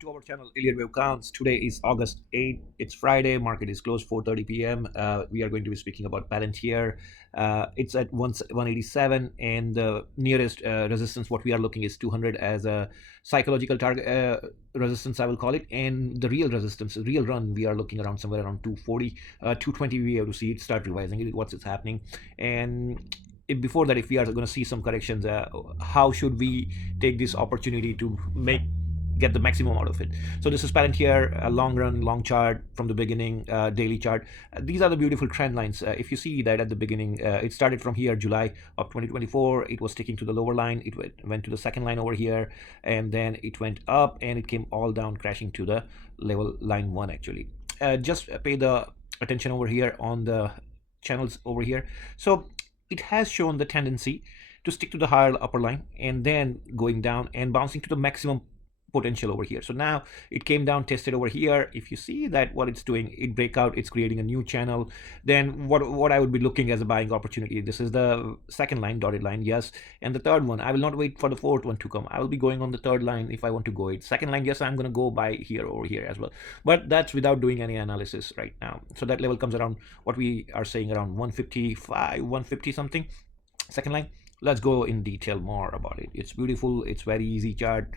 To our channel Elliott Wave Counts. Today is August 8th. It's Friday. Market is closed 4:30 p.m. We are going to be speaking about Palantir. It's at 187, and the nearest resistance what we are looking is 200 as a psychological target resistance, I will call it. And the real resistance, real run, we are looking around somewhere around 240, 220. We have to see it start revising it. What's happening, and before that, if we are going to see some corrections, how should we take this opportunity to get the maximum out of it? So this is Palantir, a long run, long chart from the beginning, daily chart. These are the beautiful trend lines. If you see that at the beginning, it started from here, July of 2024. It was sticking to the lower line. It went to the second line over here, and then it went up, and it came all down, crashing to the level line 1 actually. Just pay the attention over here on the channels over here. So it has shown the tendency to stick to the higher upper line and then going down and bouncing to the maximum potential over here. So now it came down, tested over here. If you see that what it's doing, it break out, it's creating a new channel. Then what I would be looking as a buying opportunity, this is the second line, dotted line, yes. And the third one, I will not wait for the fourth one to come. I will be going on the third line if I want to go it. Second line, yes, I'm going to go buy here, over here as well. But that's without doing any analysis right now. So that level comes around, what we are saying, around 155, 150 something. Second line. Let's go in detail more about it. It's beautiful. It's very easy chart.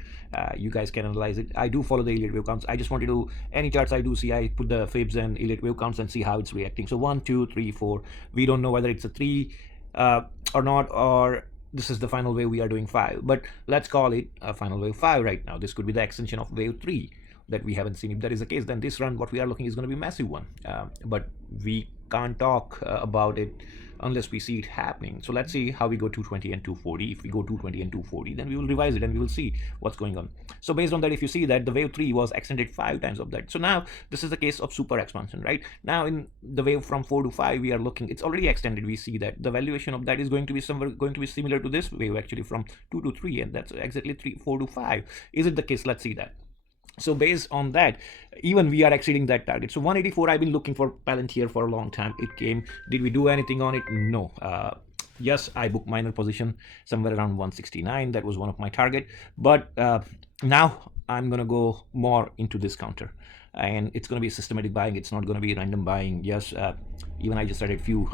You guys can analyze it. I do follow the Elliott Wave counts. I just wanted to, any charts I do see, I put the fibs and Elliott Wave counts and see how it's reacting. So 1, 2, 3, 4. We don't know whether it's a 3 or not, or this is the final wave we are doing 5. But let's call it a final wave 5 right now. This could be the extension of wave 3 that we haven't seen. If that is the case, then this run, what we are looking, is going to be a massive one. But we can't talk about it unless we see it happening. So let's see how we go 220 and 240. If we go 220 and 240, then we will revise it and we will see what's going on. So based on that, if you see that the wave 3 was extended 5 times of that. So now this is the case of super expansion, right? Now in the wave from 4 to 5, we are looking, it's already extended. We see that the valuation of that is going to be similar to this wave actually, from 2 to 3, and that's exactly 4 to 5. Is it the case? Let's see that. So based on that, even we are exceeding that target. So 184, I've been looking for Palantir for a long time. It came. Did we do anything on it? No. Yes, I booked minor position somewhere around 169. That was one of my target. But now I'm going to go more into this counter. And it's going to be systematic buying. It's not going to be random buying. Yes, even I just started few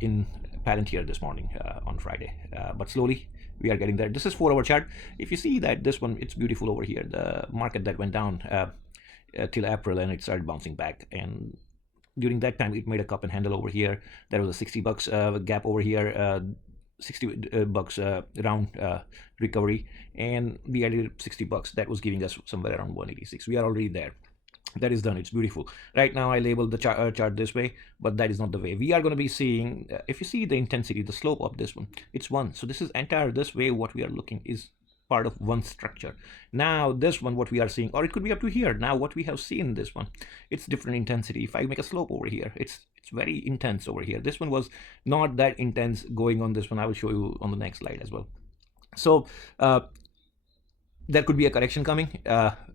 in Palantir this morning on Friday. But slowly, we are getting there. This is 4-hour chart. If you see that this one, it's beautiful over here. The market that went down till April, and it started bouncing back. And during that time, it made a cup and handle over here. There was a $60 gap over here, $60 round recovery, and we added $60. That was giving us somewhere around 186. We are already there. That is done. It's beautiful. Right now I labeled the chart this way, but that is not the way we are going to be seeing. If you see the intensity, the slope of this one, it's 1. So this is entire, this way what we are looking is part of one structure. Now this one, what we are seeing, or it could be up to here. Now what we have seen, this one, it's different intensity. If I make a slope over here, it's very intense over here. This one was not that intense going on this one. I will show you on the next slide as well. So there could be a correction coming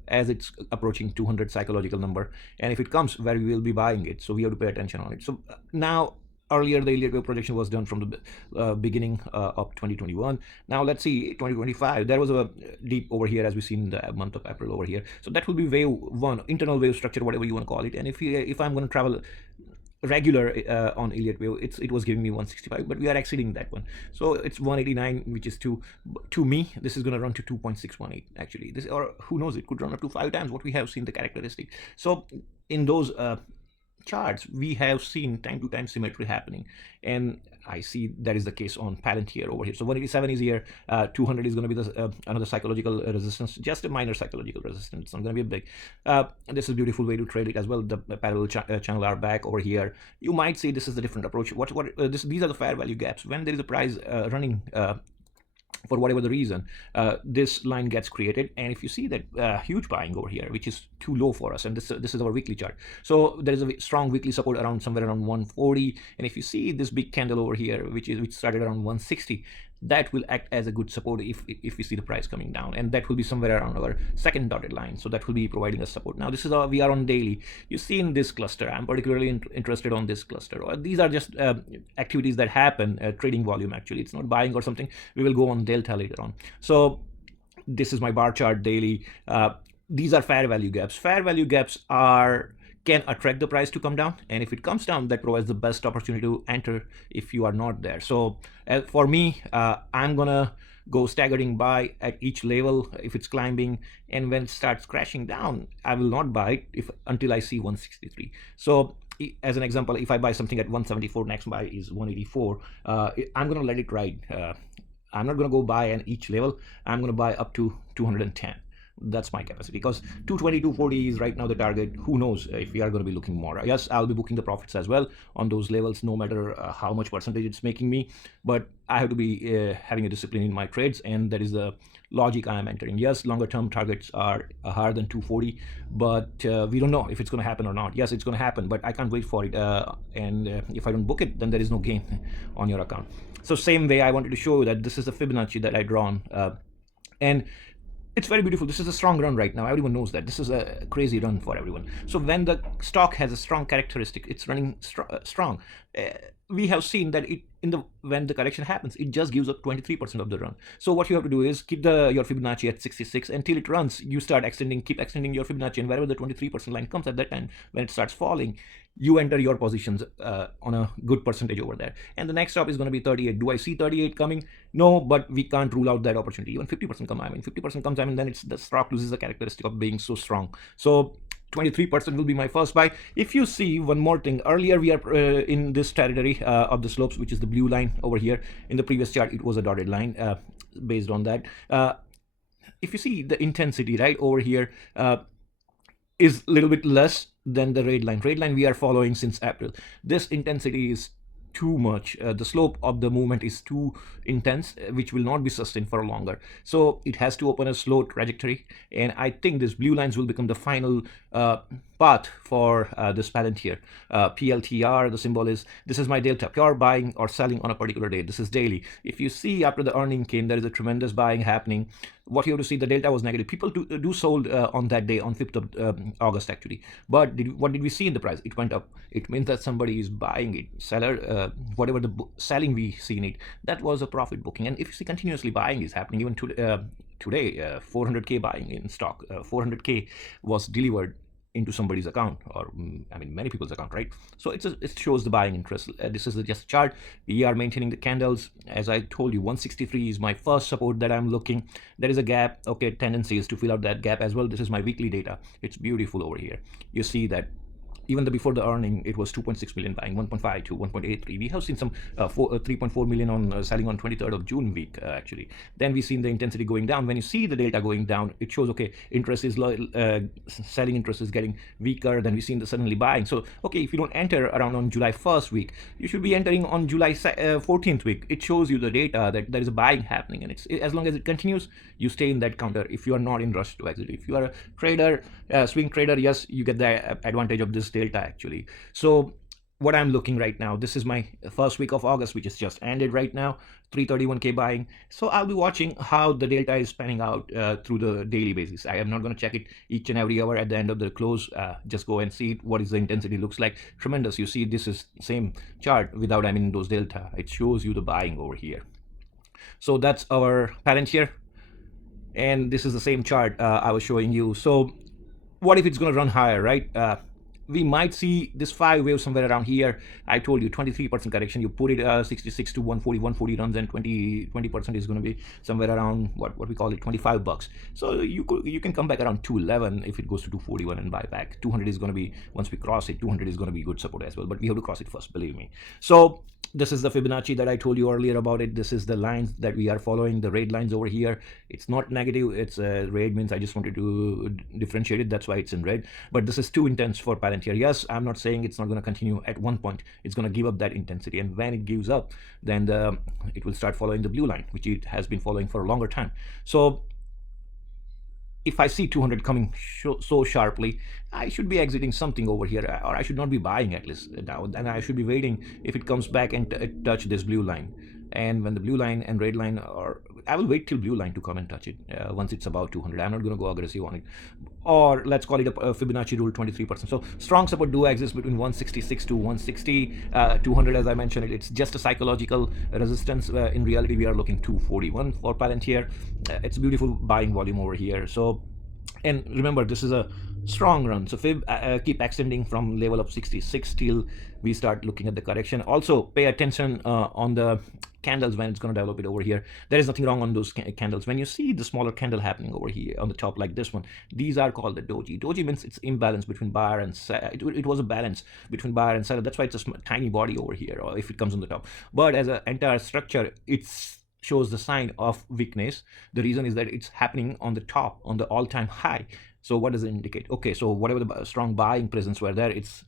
as it's approaching 200 psychological number, and if it comes, where we will be buying it. So we have to pay attention on it. So now, earlier the Elliott Wave projection was done from the beginning of 2021. Now let's see 2025. There was a deep over here, as we seen in the month of April over here. So that will be wave 1, internal wave structure, whatever you want to call it. And if I'm going to travel regular on Elliott Wave, it was giving me 165, but we are exceeding that one. So it's 189, which is to me, this is going to run to 2.618 actually. This, or who knows, it could run up to 5 times what we have seen the characteristic. So in those charts, we have seen time to time symmetry happening, and I see that is the case on Palantir over here. So 187 is here, 200 is going to be the another psychological resistance, just a minor psychological resistance. It's not going to be a big. This is a beautiful way to trade it as well. The parallel channel are back over here. You might say this is the different approach. These are the fair value gaps. When there is a price running for whatever the reason, this line gets created, and if you see that huge buying over here, which is too low for us, and this is our weekly chart, so there is a strong weekly support around somewhere around 140, and if you see this big candle over here, which started around 160, that will act as a good support if we see the price coming down, and that will be somewhere around our second dotted line. So that will be providing us support. Now this is we are on daily. You see in this cluster, I'm particularly interested on this cluster. These are just activities that happen, trading volume actually. It's not buying or something. We will go on delta later on. So this is my bar chart daily. these are fair value gaps. Fair value gaps are can attract the price to come down, and if it comes down, that provides the best opportunity to enter if you are not there. So for me, I'm gonna go staggering buy at each level if it's climbing, and when it starts crashing down, I will not buy it if until I see 163. So as an example, if I buy something at 174, next buy is 184, I'm gonna let it ride. I'm not gonna go buy at each level. I'm gonna buy up to 210. That's my capacity, because 220, 240 is right now the target. Who knows if we are going to be looking more. Yes, I'll be booking the profits as well on those levels, no matter how much percentage it's making me, but I have to be having a discipline in my trades, and that is the logic I am entering. Yes, longer term targets are higher than 240, but we don't know if it's going to happen or not. Yes, it's going to happen, but I can't wait for it, and if I don't book it, then there is no gain on your account. So same way, I wanted to show you that this is the Fibonacci that I drawn, and it's very beautiful. This is a strong run right now. Everyone knows that. This is a crazy run for everyone. So when the stock has a strong characteristic, it's running strong. We have seen that when the correction happens, it just gives up 23% of the run. So what you have to do is keep your Fibonacci at 66 until it runs. You start keep extending your Fibonacci, and wherever the 23% line comes at that time, when it starts falling, you enter your positions on a good percentage over there. And the next stop is going to be 38. Do I see 38 coming? No, but we can't rule out that opportunity. Even 50% come, 50% comes, then the stock loses the characteristic of being so strong. So 23% will be my first buy. If you see one more thing, earlier we are in this territory of the slopes, which is the blue line over here. In the previous chart, it was a dotted line based on that. If you see the intensity right over here is a little bit less than the red line. Red line we are following since April. This intensity is too much. The slope of the movement is too intense, which will not be sustained for longer. So it has to open a slow trajectory, and I think this blue lines will become the final path for this Palantir. PLTR, the symbol is, this is my delta, pure buying or selling on a particular day. This is daily. If you see after the earning came, there is a tremendous buying happening. What you have to see, the delta was negative. People do sold on that day, on 5th of August actually. But what did we see in the price? It went up. It means that somebody is buying it. Seller, whatever the selling we see in it, that was a profit booking. And if you see continuously buying is happening, even today 400k buying in stock, 400k was delivered into somebody's account, or I mean many people's account, right? So it shows the buying interest. This is just a chart. We are maintaining the candles. As I told you, 163 is my first support that I'm looking. There is a gap. Okay, tendency is to fill out that gap as well. This is my weekly data. It's beautiful over here. You see that even before the earning, it was 2.6 million buying, 1.5 to 1.83. We have seen some 3.4 million on selling on 23rd of June week actually. Then we've seen the intensity going down. When you see the data going down, it shows okay, interest is selling interest is getting weaker. Then we've seen the suddenly buying. So okay, if you don't enter around on July 1st week, you should be entering on July 14th week. It shows you the data that there is a buying happening, and it's as long as it continues, you stay in that counter. If you are not in rush to exit, if you are a trader, swing trader, yes, you get the advantage of this delta actually. So what I'm looking right now, this is my first week of August, which is just ended right now, 331k buying. So I'll be watching how the delta is panning out through the daily basis. I am not going to check it each and every hour at the end of the close. Just go and see what is the intensity looks like. Tremendous. You see, this is same chart without those delta. It shows you the buying over here. So that's our Palantir, and this is the same chart I was showing you. So what if it's going to run higher, right? We might see this 5 wave somewhere around here. I told you 23% correction. You put it 66 to 140, 140 runs, and 20% is going to be somewhere around what we call it, $25. So you can come back around 211 if it goes to 241 and buy back. 200 is going to be, once we cross it, 200 is going to be good support as well. But we have to cross it first, believe me. So this is the Fibonacci that I told you earlier about it. This is the lines that we are following, the red lines over here. It's not negative. It's red means I just wanted to differentiate it. That's why it's in red. But this is too intense for Palantir. Yes, I'm not saying it's not going to continue. At one point, it's going to give up that intensity. And when it gives up, then it will start following the blue line, which it has been following for a longer time. So if I see 200 coming so sharply, I should be exiting something over here, or I should not be buying at least now. And I should be waiting if it comes back and touch this blue line. And when the blue line and red line, or I will wait till blue line to come and touch it once it's about 200. I'm not going to go aggressive on it. Or let's call it a Fibonacci rule, 23%. So strong support do exist between 166 to 160. 200, as I mentioned, it's just a psychological resistance. In reality, we are looking 241 for Palantir. It's beautiful buying volume over here. So And remember, this is a strong run, so fib keep extending from level of 66 till we start looking at the correction. Also pay attention on the candles when it's going to develop it over here. There is nothing wrong on those candles. When you see the smaller candle happening over here on the top like this one, these are called the doji means it's imbalance between buyer and seller. It was a balance between buyer and seller. That's why it's a tiny body over here, or if it comes on the top. But as an entire structure, it's shows the sign of weakness. The reason is that it's happening on the top, on the all-time high. So what does it indicate? Okay, so whatever the strong buying presence were there, it's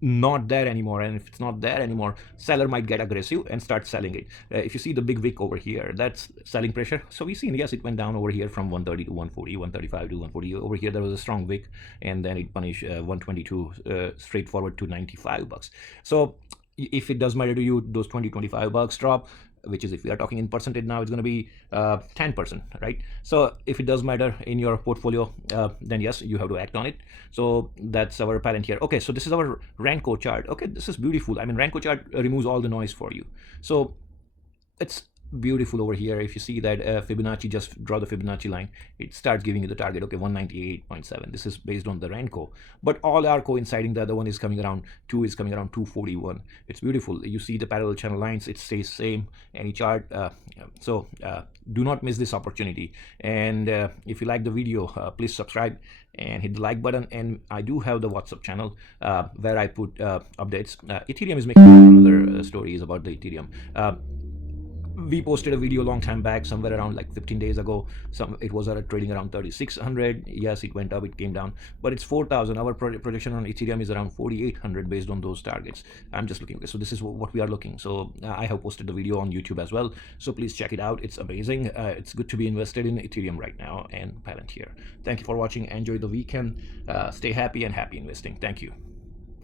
not there anymore. And if it's not there anymore, seller might get aggressive and start selling it. If you see the big wick over here, that's selling pressure. So we seen, yes, it went down over here from 130 to 140, 135 to 140. Over here there was a strong wick, and then it punished 122 straightforward to 95 bucks. So if it does matter to you, those 20-25 bucks drop, which is, if we are talking in percentage now, it's going to be 10%, right? So if it does matter in your portfolio, then yes, you have to act on it. So that's our Palantir. Okay, so this is our Renko chart. Okay, this is beautiful. I mean, Renko chart removes all the noise for you. So it's beautiful over here. If you see that Fibonacci, just draw the Fibonacci line, it starts giving you the target. Okay, 198.7. This is based on the Renko, but all are coinciding. The other one is coming around, 2 is coming around 241. It's beautiful. You see the parallel channel lines, it stays same any chart. So do not miss this opportunity. And if you like the video, please subscribe and hit the like button. And I do have the WhatsApp channel where I put updates. Ethereum is making another stories about the Ethereum. We posted a video a long time back, somewhere around like 15 days ago. It was trading around 3600. Yes, it went up, it came down, but it's 4000. Our projection on Ethereum is around 4800 based on those targets. I'm just looking. Okay, so this is what we are looking. So I have posted the video on YouTube as well, so please check it out. It's amazing. It's good to be invested in Ethereum right now and Palantir. Thank you for watching. Enjoy the weekend. Stay happy and happy investing. Thank you.